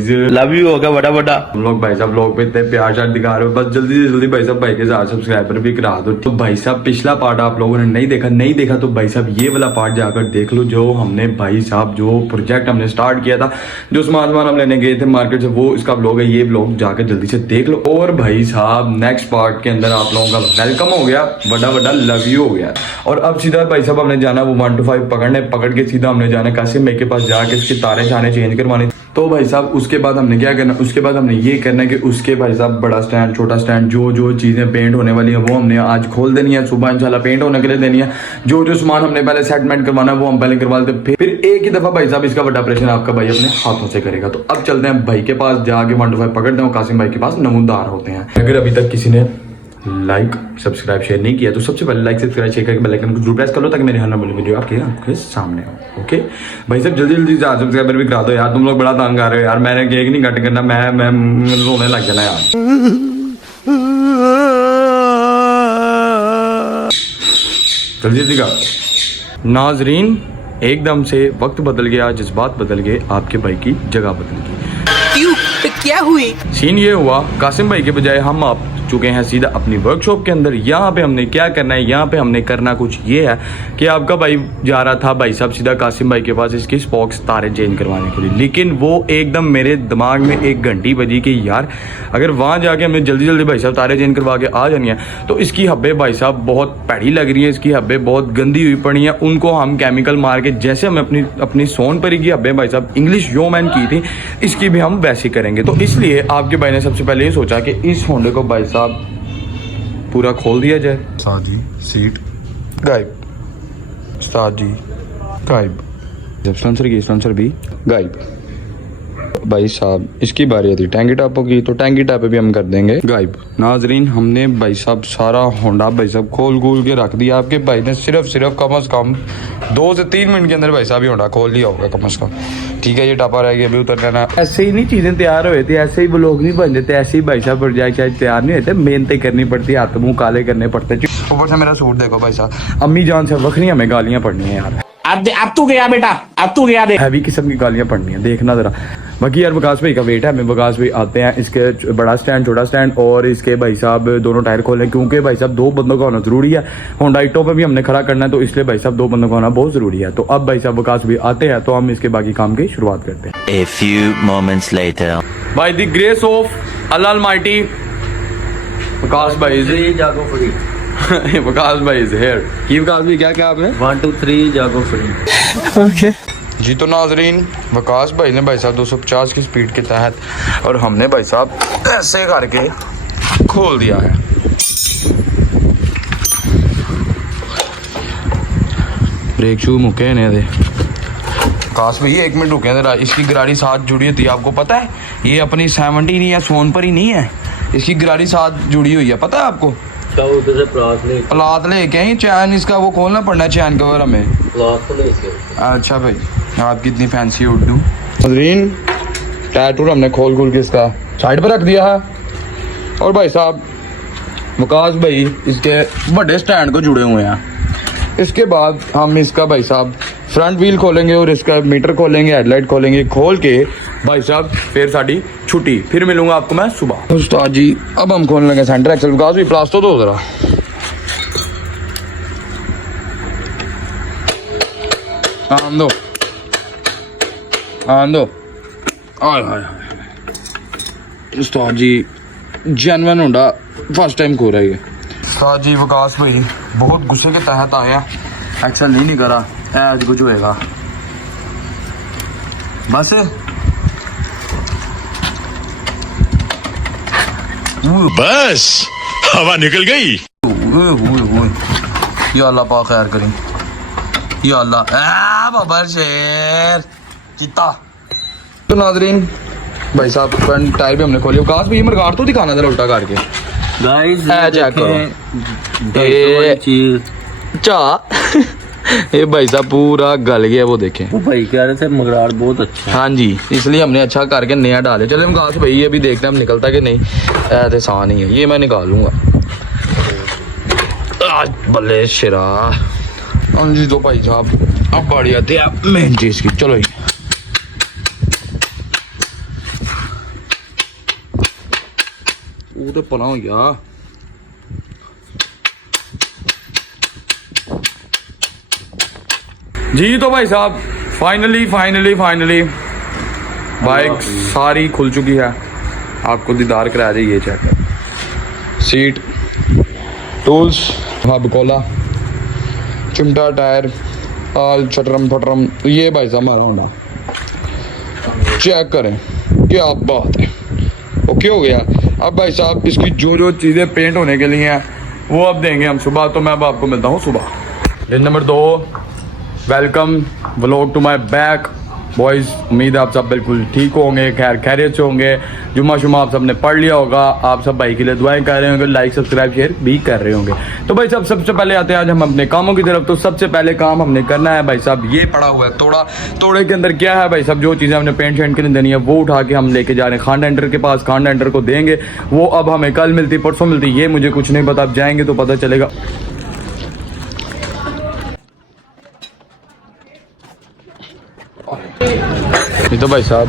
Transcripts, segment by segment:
Guys, love you होगा बड़ा बड़ा। हम लोग भाई साहब लोग पे इतने प्यार शार दिखा रहे हो, बस जल्दी से जल्दी भाई साहब भाई के 1000 सब्सक्राइबर भी करा दो। तो भाई साहब पिछला पार्ट आप लोगों ने नहीं देखा तो भाई साहब ये वाला पार्ट जाकर देख लो, जो हमने भाई साहब जो प्रोजेक्ट हमने स्टार्ट किया था, जो सामान हम लेने गए थे मार्केट से, वो इसका ब्लॉग है। ये ब्लॉग जाकर जल्दी से देख लो। और भाई साहब नेक्स्ट पार्ट के अंदर आप लोगों का वेलकम हो गया, बड़ा बड़ा लव यू हो गया। और अब सीधा भाई साहब हमने जाना वो 1 to 5 पकड़ के सीधा हमने जाना कासिम भाई के पास, जाके इसके तारे छाने चेंज करवाने। तो भाई साहब उसके बाद हमने क्या करना, उसके बाद हमने ये करना है कि उसके भाई साहब बड़ा स्टैंड छोटा स्टैंड जो चीजें पेंट होने वाली है वो हमने आज खोल देनी है, सुबह इंशाल्लाह पेंट होने के लिए देनी है। जो सामान हमने पहले सेटमेंट करवाना है वो हम पहले करवा लेते, फिर एक ही दफा भाई साहब इसका बड़ा ऑपरेशन आपका भाई अपने हाथों से करेगा। तो अब चलते हैं भाई के पास, जाके 1 to 5 पकड़ते हैं, कासिम भाई के पास नमूदार होते हैं। अगर अभी तक किसी ने लाइक सब्सक्राइब शेयर नहीं किया तो सबसे पहले लाइक सब्सक्राइब शेयर करके बेल आइकन को जरूर प्रेस कर लो, ताकि मेरे हर नई वीडियो आपके आंखों के सामने हो। ओके भाई साहब जल्दी से सब्सक्राइबर भी करा दो यार, तुम लोग बड़ा तंग आ रहे हो यार। मैंने केक नहीं कट करना, मैं रोने लग जाना यार। जल्दी कर नाजरीन, एकदम से वक्त बदल गया, जज्बात बदल गए, आपके भाई की जगह बदल गई। क्यों? क्या हुई? सीन ये हुआ, कासिम भाई के बजाय हम आप चुके हैं सीधा अपनी वर्कशॉप के अंदर। यहाँ पे हमने क्या करना है, यहाँ पे हमने करना कुछ ये है कि आपका भाई जा रहा था भाई साहब सीधा कासिम भाई के पास इसकी स्पॉक्स तारे चेंज करवाने के लिए, लेकिन वो एकदम मेरे दिमाग में एक घंटी बजी कि यार अगर वहाँ जाके हमें जल्दी भाई साहब तारे चेंज करवा के आ जानी है तो इसकी हब्बें भाई साहब बहुत पैड़ी लग रही है, इसकी हब्बें बहुत गंदी हुई पड़ी हैं, उनको हम केमिकल मार के जैसे हमें अपनी सोनपरी की हब्बें भाई साहब इंग्लिश योमैन की थी, इसकी भी हम वैसी करेंगे। तो इसलिए आपके भाई ने सबसे पहले ये सोचा कि इस होंडे को भाई साहब पूरा खोल दिया जाए। उस्ताद जी सीट गायब, उस्ताद जी गायब, जब स्पॉन्सर भी गायब। भाई साहब इसकी बारी थी टैंकी टापों की, तो टैंकी टापे भी हम कर देंगे गायब। नाजरीन हमने भाई साहब सारा होंडा भाई साहब खोल के रख दिया। आपके भाई ने सिर्फ कम से कम 2 से 3 मिनट के अंदर भाई साहब ये होंडा खोल लिया होगा कम से कम। ठीक है, ये टापा रह गया अभी उतर जाना। ऐसे ही नहीं चीजें तैयार हुए थे, ऐसे ही वो लोग नहीं बन जाते, ऐसे ही भाई साहब प्रोजेक्ट शायद तैयार नहीं होते, मेहनतें करनी पड़ती है, हाथ मुंह काले करने पड़ते। ऊपर से मेरा सूट देखो भाई साहब, अम्मी जान से वक्री हमें गालियां पड़नी है यार। अब तू गया बेटा, अब तू गया। हैवी किस्म की गालियां पड़नी है, देखना जरा। बाकी यार विकास भाई का वेट है, हमें विकास भाई आते हैं, इसके बड़ा स्टैंड छोटा स्टैंड और इसके भाई साहब दोनों टायर खोले, क्योंकि भाई साहब 2 बंदों का होना जरूरी है। होंडा इटो पे भी हमने खड़ा करना है, तो इसलिए भाई साहब 2 बंदों का होना बहुत जरूरी है। तो अब भाई साहब विकास भाई आते हैं तो हम इसके बाकी काम की शुरुआत करते हैं। A few moments later. By the grace of Allah almighty Vikas भाई जागो फ्री। विकास भाई इज हियर। की विकास भाई क्या आपने 1 2 3 जागो फ्री। ओके जी। तो नाजरीन विकास भाई ने भाई साहब 250 की स्पीड के तहत और हमने भाई साहब ऐसे करके खोल दिया है। ब्रेक शू मुके ने दे विकास भाई 1 मिनट रुके जरा, इसकी गरारी साथ जुड़ी होती है, आपको पता है ये अपनी 70 नहीं है, सोनपरी नहीं है, इसकी गरारी साथ जुड़ी हुई है, पता है आपको। प्लात लेके आई, चैन इसका वो खोलना पड़ना है, चैन कवर हमें। अच्छा भाई आप कितनी फैंसी उर्दू। नाज़रीन टायर हमने खोल के इसका साइड पर रख दिया है। और भाई साहब विकास भाई इसके बड़े स्टैंड को जुड़े हुए हैं। इसके बाद हम इसका भाई साहब फ्रंट व्हील खोलेंगे और इसका मीटर खोलेंगे, हेडलाइट खोलेंगे, खोल के भाई साहब फिर साड़ी छुट्टी। फिर मिलूंगा आपको मैं सुबह। उस्ताद जी अब हम खोलने लगे सेंटर एक्सल। विकास भी प्लास्टर दो जरा। आंदो आय हाय उस्ताद जी जेन्युइन होंडा फर्स्ट टाइम खो रहा है। उस्ताद जी विकास भाई बहुत गुस्से के तहत आया, एक्शन नहीं करा, आज कुछ होएगा बस। बस हवा निकल गई। या अल्लाह पाक खैर करें, या अल्लाह बाबर शेर चीता। तो नाजरीन भाई साहब फ्रंट टायर भी हमने खोले। विकास भाई मरगाड़ तो दिखाना जरा उल्टा करके गाइस, ये भाई साहब पूरा गल गया, वो देखें। वो भाई कह रहे थे मगराड़ बहुत अच्छा है। हाँ जी, इसलिए हमने अच्छा करके नया डाले। चलो विकास भाई ये भी देखते हैं हम निकलता कि नहीं। ऐसे आसान ही है, ये मैं निकालूंगा। बल्ले शिरा। हाँ जी तो भाई साहब अब बाड़ी आती है मेन चीज की। चलो तू तो पला हो यार। जी तो भाई साहब फाइनली बाइक सारी खुल चुकी है। आपको दीदार करा दे, ये चेक कर। सीट, टूल्स, हब कोला, चिमटा, टायर, आल छटरम फटरम। ये भाई साहब हमारा होंडा, चेक करें, क्या बात है। ओके हो गया। अब भाई साहब इसकी जो चीज़ें पेंट होने के लिए हैं वो अब देंगे हम सुबह। तो मैं अब आपको मिलता हूँ सुबह। दिन number 2, welcome vlog to my back boys. उम्मीद है आप सब बिल्कुल ठीक होंगे, खैरियत से होंगे। जुम्मा शुमा आप सब ने पढ़ लिया होगा। आप सब भाई के लिए दुआएं कर रहे होंगे, लाइक सब्सक्राइब शेयर भी कर रहे होंगे। तो भाई साहब सबसे पहले आते हैं आज हम अपने कामों की तरफ। तो सबसे पहले काम हमने करना है भाई साहब, ये पड़ा हुआ है तोड़े के अंदर क्या है भाई साहब, जो चीज़ें हमने पेंट शेंट के लिए देनी है वो उठा के हम लेके जा रहे हैं खान डेंटर के पास। खान डेंटर को देंगे, वो अब हमें कल मिलती परसों मिलती, ये मुझे कुछ नहीं पता। अब जाएंगे तो पता चलेगा। ये तो भाई साहब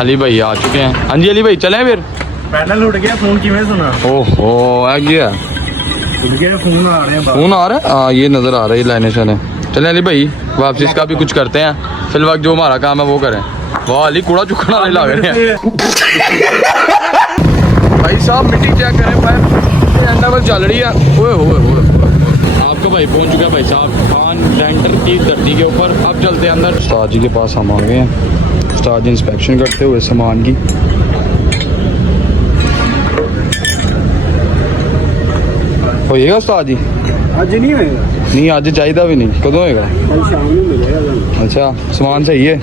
अली भाई आ चुके हैं। हाँ जी अली भाई चलें फिर। पैनल उठ गया, फोन किमें सुना? ओहो आ गया, उठ गया, फोन आ रहे हैं। फोन आ रहा है। हाँ ये नजर आ रहा है लाइने शाने। चलें अली भाई वापसी इसका भी कुछ करते हैं। फिलहाल जो हमारा काम है वो करें। वाह अली कूड़ा चुकना नहीं ला रहे हैं भाई साहब। मिट्टी चेक करें, पाइप चल रही है। आपका भाई पहुंच चुका है भाई साहब खान डेंटर की धरती के ऊपर। अब चलते हैं अंदर। उस्ताद जी के पास हम आ गए हैं। उस्ताद जी इंस्पेक्शन करते हुए सामान की। होएगा उस्ताद जी? आज नहीं होएगा, नहीं आज चाहिए भी नहीं। कदों होएगा? कल शाम में मिलेगा। अच्छा सामान सही है।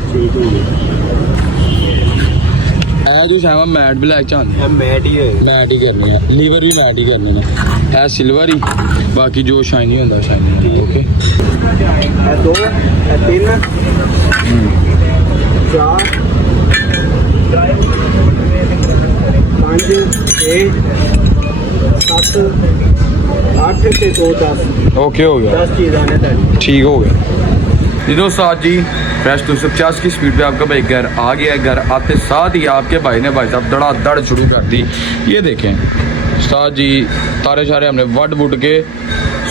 कुछ है मैट ब्लैक चाहते मैट ही है, मैट ही करनी है। लीवर भी मैट ही करने ने है, सिल्वर ही। बाकी जो शाइनी होता है शाइनी। ओके 2 3 4 5 6 7 8 से 2 10 ओके हो गया, 10 चीज़ आने तक ठीक हो गया। जी दोस्तों आज जी फ्रेश 250 की स्पीड पे आपका भाई घर आ गया है। घर आते साथ ही आपके भाई ने भाई साहब धड़ाधड़ शुरू कर दी। ये देखें उस्ताद जी तारे शारे हमने वुड के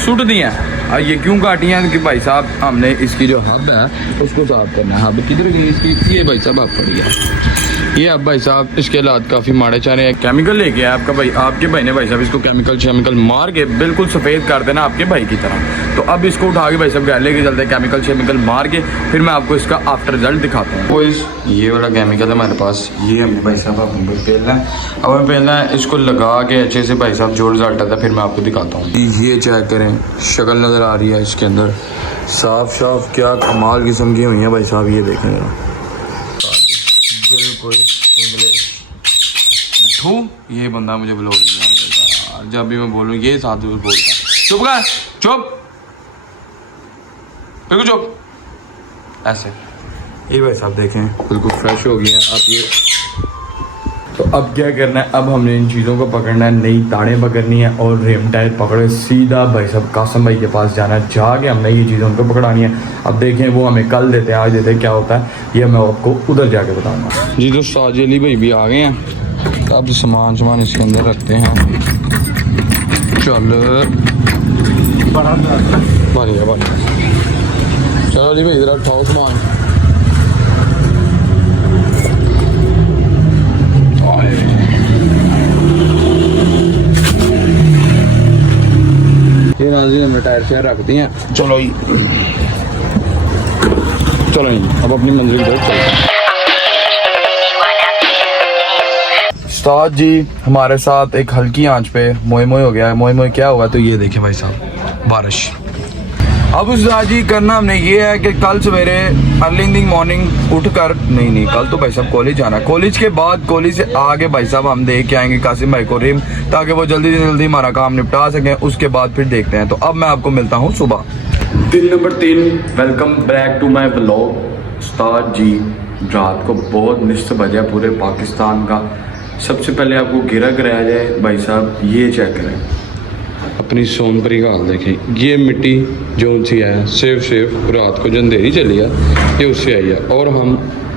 सुट दिए हैं। ये क्यों काटी हैं कि भाई साहब हमने इसकी जो हब है उसको साफ करना है। हब किधर गई इसकी? ये भाई साहब हब पड़ी है। ये अब भाई साहब इसके हालात काफ़ी माड़े चारे हैं। केमिकल लेके आया आपका भाई, आपके भाई ने भाई साहब इसको केमिकल मार के बिल्कुल सफ़ेद कर देना आपके भाई की तरह। तो अब इसको उठा के भाई साहब घर लेके चलते हैं, केमिकल मार के फिर मैं आपको इसका आफ्टर रिजल्ट दिखाता हूँ। वो ये वाला केमिकल है हमारे पास, ये हमें भाई साहब अब हमें पेलना है। अब हमें पेलना है, इसको लगा के अच्छे से भाई साहब जो रिजल्ट आता है फिर मैं आपको दिखाता हूँ। ये चेक करें, शक्ल नज़र आ रही है इसके अंदर साफ क्या कमाल किस्म की हुई है भाई साहब। ये देखें बिल्कुल इंग्लिश मिठू। ये बंदा मुझे ब्लॉग नहीं देता यार, जब भी मैं बोलूँ ये साथ में बोलता है। चुप कर, बिल्कुल चुप ऐसे। ये भाई साहब देखें बिल्कुल फ्रेश हो गया। अब ये तो अब क्या करना है, अब हमने इन चीज़ों को पकड़ना है, नई ताड़ें पकड़नी है और रेम टायर पकड़े सीधा भाई साहब कासम भाई के पास जाना है। जाके हमने ये चीज़ें उनको पकड़ानी है। अब देखें वो हमें कल देते हैं आज देते हैं, क्या होता है ये मैं आपको उधर जाके बताऊँगा। जी दोस्तों आज अली भाई भी आ गए हैं। अब सामान इसके अंदर रखते हैं। चल बढ़िया चलो अली भाई इधर उठाओ सामान। ये नाज़रीन हमने टायर शेयर रख दिए हैं। चलो जी अब अपनी मंजिल की तरफ चलते हैं। उस्ताद जी हमारे साथ एक हल्की आंच पे मोए हो गया है। मोए क्या हुआ तो ये देखें भाई साहब बारिश। अब उस्ताद जी करना हमने ये है कि कल सवेरे अर्ली इन दी मॉर्निंग उठकर नहीं कल तो भाई साहब कॉलेज जाना। कॉलेज के बाद कॉलेज से आगे भाई साहब हम देख के आएंगे कासिम भाई को रिम, ताकि वो जल्दी से जल्दी हमारा काम निपटा सकें। उसके बाद फिर देखते हैं। तो अब मैं आपको मिलता हूँ सुबह। दिन number 3 welcome back to my blog. उस्ताद जी रात को बहुत निश्चित बजा पूरे पाकिस्तान का। सबसे पहले आपको गिरा कराया जाए भाई साहब, ये चेक करें अपनी सोनपरी का हाल देखें। ये मिट्टी जो उनसी है सिर्फ रात को जो अंधेरी चली है ये उससे आई है। और हम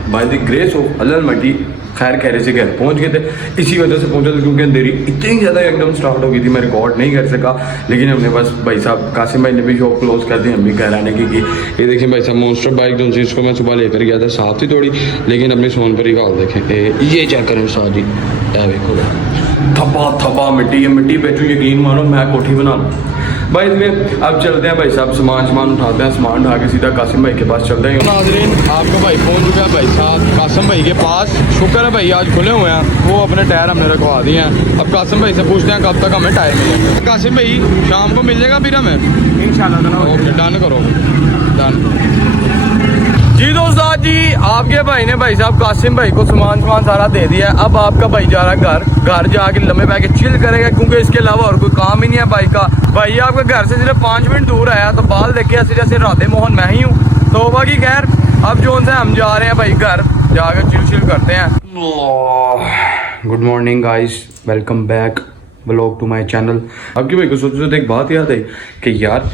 बाय द ग्रेस ऑफ अल्लाह मटी खैर खैरे से घर पहुंच गए थे। इसी वजह से पहुंचा था क्योंकि अंधेरी इतनी ज़्यादा एकदम स्टार्ट हो गई थी, मैं रिकॉर्ड नहीं कर सका। लेकिन हमने बस भाई साहब कासिम भाई ने भी शॉप क्लोज कर दी, हम भी घर आने की। ये देखिए भाई साहब मॉन्स्टर बाइक जो इसको मैं सुबह लेकर गया था, साफ थी थोड़ी, लेकिन अपने सोन पर ही हाल देखें। ये चेक करें उस्ताद जी, देखो थपा थपा मिट्टी, ये मिट्टी बेचूँ यकीन मानो मैं कोठी बना लूँ भाई इसमें। अब चलते हैं भाई साहब, सामान उठाते हैं, सामान उठा के सीधा कासिम भाई के पास चलते हैं। नाज़रीन आपका भाई पहुंच चुका है भाई साहब कासिम भाई के पास। शुक्र है भाई आज खुले हुए हैं, वो अपने टायर हमने रखवा दिए हैं। अब कासिम भाई से पूछते हैं कब तक हमें टायर मिलेगा। कासिम भाई शाम को मिल जाएगा फिर हमें इंशाल्लाह। ओके डन करो, डन जी। दोस्तों जी आपके भाई ने भाई साहब कासिम भाई को सामान सारा दे दिया है। अब आपका भाई जा रहा है घर जाके लम्बे बैठ के चिल करेगा, क्योंकि इसके अलावा और कोई काम ही नहीं है भाई का। भाई आपके घर से सिर्फ 5 मिनट दूर आया तो बाल देखे ऐसे जैसे राधे मोहन मैं ही हूँ। तो बाकी खैर अब जो उनसे हम जा रहे हैं भाई घर जाकर चिल करते हैं। Good morning guys, welcome back vlog to my channel. अब की भाई को सोचते एक बात याद आई कि यार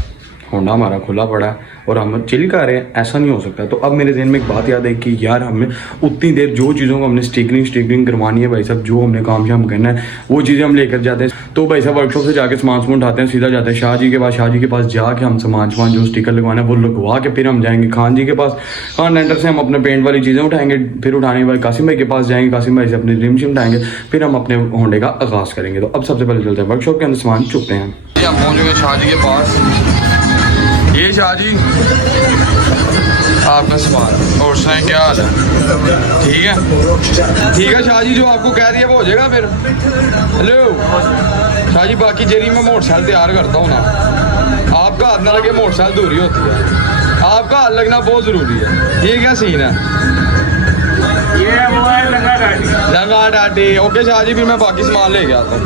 होंडा हमारा खुला पड़ा है और हम चिल कर रहे हैं, ऐसा नहीं हो सकता। तो अब मेरे जहन में एक बात याद है कि यार हमें उतनी देर जो चीज़ों को हमने स्टिकरिंग करवानी है भाई साहब, जो हमने काम शाम करना है वो चीज़ें हम लेकर जाते हैं। तो भाई साहब वर्कशॉप से जाके सामान उठाते हैं, सीधा जाते हैं शाह जी के पास। शाह जी के पास जाके हम सामान जो स्टिकर लगवाना है वो लगवा के फिर हम जाएंगे खान जी के पास। खान डेंटर से हम अपने पेंट वाली चीज़ें उठाएंगे, फिर उठाने के बाद कासिम भाई के पास जाएंगे, कासिम भाई से अपने रिम शिम उठाएंगे, फिर हम अपने होंडे का आगाज़ करेंगे। तो अब सबसे पहले चलते हैं वर्कशॉप के अंदर सामान चुकते हैं। हम पहुँच गए शाह जी के पास। ये शाह जी आपका सवाल और सुनाए क्या हाल है? ठीक है शाह जी, जो आपको कह दिया वो हो जाएगा फिर। हेलो शाह जी, बाकी जेरी मैं मोटरसाइकिल तैयार करता हूँ ना, आपका हाथ ना लगे मोटरसाइकिल दूरी होती है, आपका हाथ लगना बहुत ज़रूरी है। ये क्या सीन है? ये मोबाइल लगा डाटी। ओके शाह जी, फिर मैं बाकी सामान लेके आता हूँ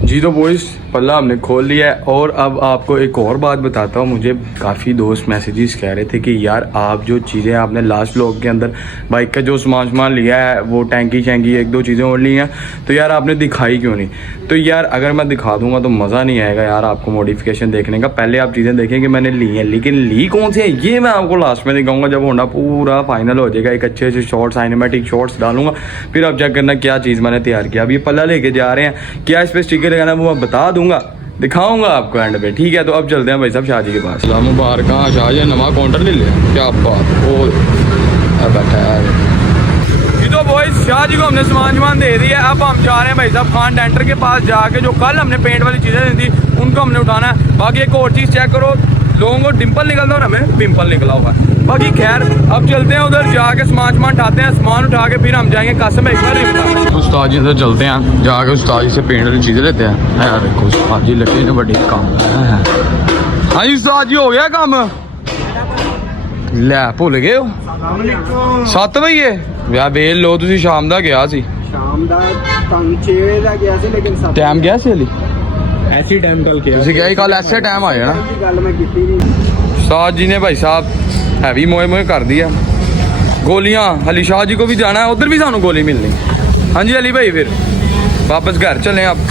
जी। तो बॉयज़ पल्ला हमने खोल लिया है। और अब आपको एक और बात बताता हूँ, मुझे काफ़ी दोस्त मैसेजेस कह रहे थे कि यार आप जो चीज़ें आपने लास्ट व्लॉग के अंदर बाइक का जो सामान लिया है, वो टैंकी शैंकी 1-2 चीज़ें और ली हैं, तो यार आपने दिखाई क्यों नहीं? तो यार अगर मैं दिखा दूंगा तो मज़ा नहीं आएगा यार आपको मॉडिफिकेशन देखने का। पहले आप चीज़ें देखें कि मैंने ली हैं, लेकिन ली कौन सी है ये मैं आपको लास्ट में दिखाऊंगा, जब होंडा पूरा फाइनल हो जाएगा। एक अच्छे से शॉर्ट्स सिनेमैटिक शॉर्ट्स डालूंगा, फिर आप चेक करना क्या चीज़ मैंने तैयार किया। अब ये पल्ला लेके जा रहे हैं, क्या इस पर स्टिकर लगाना वो मैं बता दूंगा, दिखाऊंगा आपको एंड पे। ठीक है, तो अब चलते हैं भाई साहब शाह जी के पास। मुबारक शाह जी नवा काउंटर ले लिया, क्या बात हो बैठा है तो बॉयज। शाह जी को हमने सामान दे दिया। अब हम जा रहे हैं भाई साहब खान डेंटर के पास जाके, जो कल हमने पेंट वाली चीज़ें दी थी उनको हमने उठाना है। बाकी एक और चीज़ चेक करो, लोगों को डिम्पल निकलता है और हमें पिम्पल निकला हुआ है। बाकी खैर अब चलते हैं उधर जाके सामान उठाते हैं, सामान उठा के फिर हम जाएंगे कासिम भाई का। उस्ताद जी से चलते हैं, जाके उस्ताद जी से पेंट वाली चीज़ें लेते हैं। यार देखो उस्ताद जी लगे ने बड़ी काम है। हाँ जी उस्ताद जी, हो गया काम? ਲੈ ਭੁੱਲ ਗਏ ਹੋ 7 ਵਜੇ ਵਿਆਹ ਵੇਲ ਲੋ ਤੁਸੀਂ ਸ਼ਾਮ ਦਾ ਗਿਆ ਸੀ ਸ਼ਾਮ ਦਾ 6 ਦਾ ਗਿਆ ਸੀ ਲੇਕਿਨ ਟਾਈਮ ਗਿਆ ਸੀ ਹਲੀ ਐਸੀ ਟਾਈਮ ਕੱਲ ਕਿਹਾ ਤੁਸੀਂ ਕਿਹਾ ਕੱਲ ਐਸੇ ਟਾਈਮ ਆ ਜਾਣਾ ਗੱਲ ਮੈਂ ਕੀਤੀ ਨਹੀਂ ਉਸਤਾਦ ਜੀ ਨੇ ਭਾਈ ਸਾਹਿਬ हैवी मोए कर दिया गोलियां। अली शाह जी को भी जाना है, उधर भी सानू गोली मिलनी। हाँ जी अली भाई, फिर वापस घर चले। अब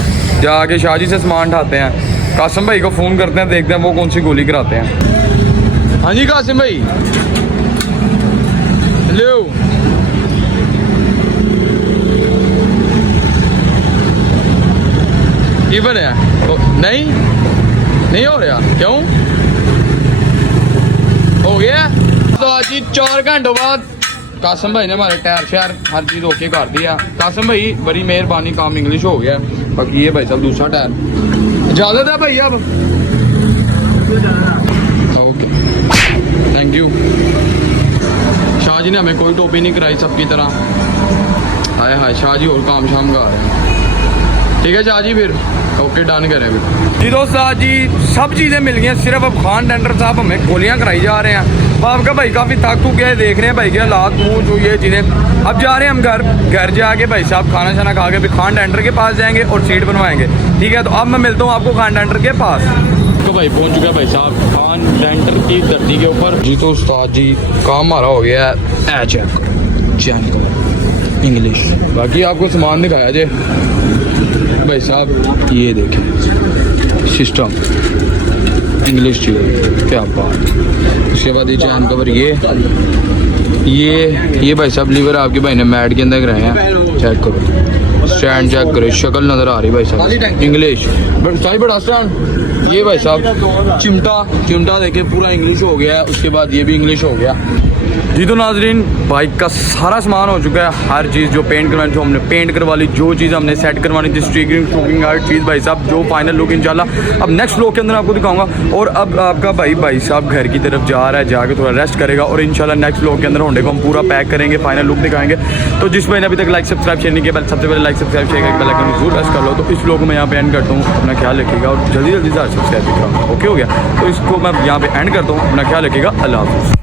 जाके शाह जी से सामान उठाते हैं, कासिम भाई को फ़ोन करते हैं, देखते हैं वो कौन सी गोली कराते हैं। हाँ जी कासिम भाई, हेलो ये बनया नहीं हो रहा क्यों? हो गया तो आज ही 4 घंटों बाद कासिम भाई ने हमारे टायर शायर हर चीज़ ओके कर दिया। कासिम भाई बड़ी मेहरबानी, काम इंग्लिश हो गया। बाकी ये भाई साहब दूसरा टायर इजाज़त है भाई। अब okay thank you. Shah ji ने हमें कोई टोपी नहीं कराई सबकी तरह। हाय हाय शाह जी और काम शाम का आ रहे हैं। ठीक है शाह जी, फिर ओके डन करें फिर जी। दोस्त आज जी सब चीज़ें मिल गई, सिर्फ अब खान डेंटर साहब हमें गोलियां कराई जा रहे हैं। आपका भाई काफ़ी थक गया है, देख रहे हैं भाई के हालात मुँह जो ये चीज़ें। अब जा रहे हैं हम घर जाके भाई साहब खाना शाना खा के फिर खान डेंटर के पास जाएंगे और सीट बनवाएंगे। ठीक है, तो अब मैं मिलता हूँ आपको खान डेंटर के पास। तो भाई पहुँच चुका है भाई साहब खान डेंटर की धरती के ऊपर जी। तो उस्ताद जी काम हमारा हो गया है चैन इंग्लिश। बाकी आपको सामान दिखाया जे भाई साहब, ये देखें सिस्टम इंग्लिश चीज़, क्या बात। उसके बाद ये चैन कवर, ये ये भाई साहब लीवर आपके भाई ने मैट के अंदर कराए हैं, चेक करो, स्टैंड चेक करो, शक्ल नजर आ रही भाई साहब, इंग्लिश बड़ा स्टैंड। ये भाई साहब चिमटा देखे पूरा इंग्लिश हो गया है, उसके बाद ये भी इंग्लिश हो गया जी। तो नाजरीन बाइक का सारा सामान हो चुका है, हर चीज़ जो पेंट करवानी जो हमने पेंट करवा ली, जो चीज़ हमने सेट करवानी थी, स्टिकरिंग हर चीज़ भाई साहब, जो फाइनल लुक इंशाल्लाह अब नेक्स्ट व्लॉग के अंदर आपको दिखाऊंगा। और अब आपका भाई साहब घर की तरफ जा रहा है, जाके थोड़ा रेस्ट करेगा और इंशाल्लाह नेक्स्ट व्लॉग के अंदर होंडे को हम पूरा पैक करेंगे, फाइनल लुक दिखाएंगे। तो जिस भाई ने अभी तक लाइक सब्सक्राइब शेयर नहीं किया, सबसे पहले लाइक सब्सक्राइब शेयर करके बेल आइकन जरूर प्रेस कर लो। तो इस व्लॉग को मैं यहाँ पे एंड करता हूँ, अपना ख्याल रखिएगा और जल्दी से सब्सक्राइब भी कराऊंगा। ओके हो गया, तो इसको मैं यहाँ पे एंड करता हूँ, अपना ख्याल रखिएगा, अल्लाह हाफ़िज़।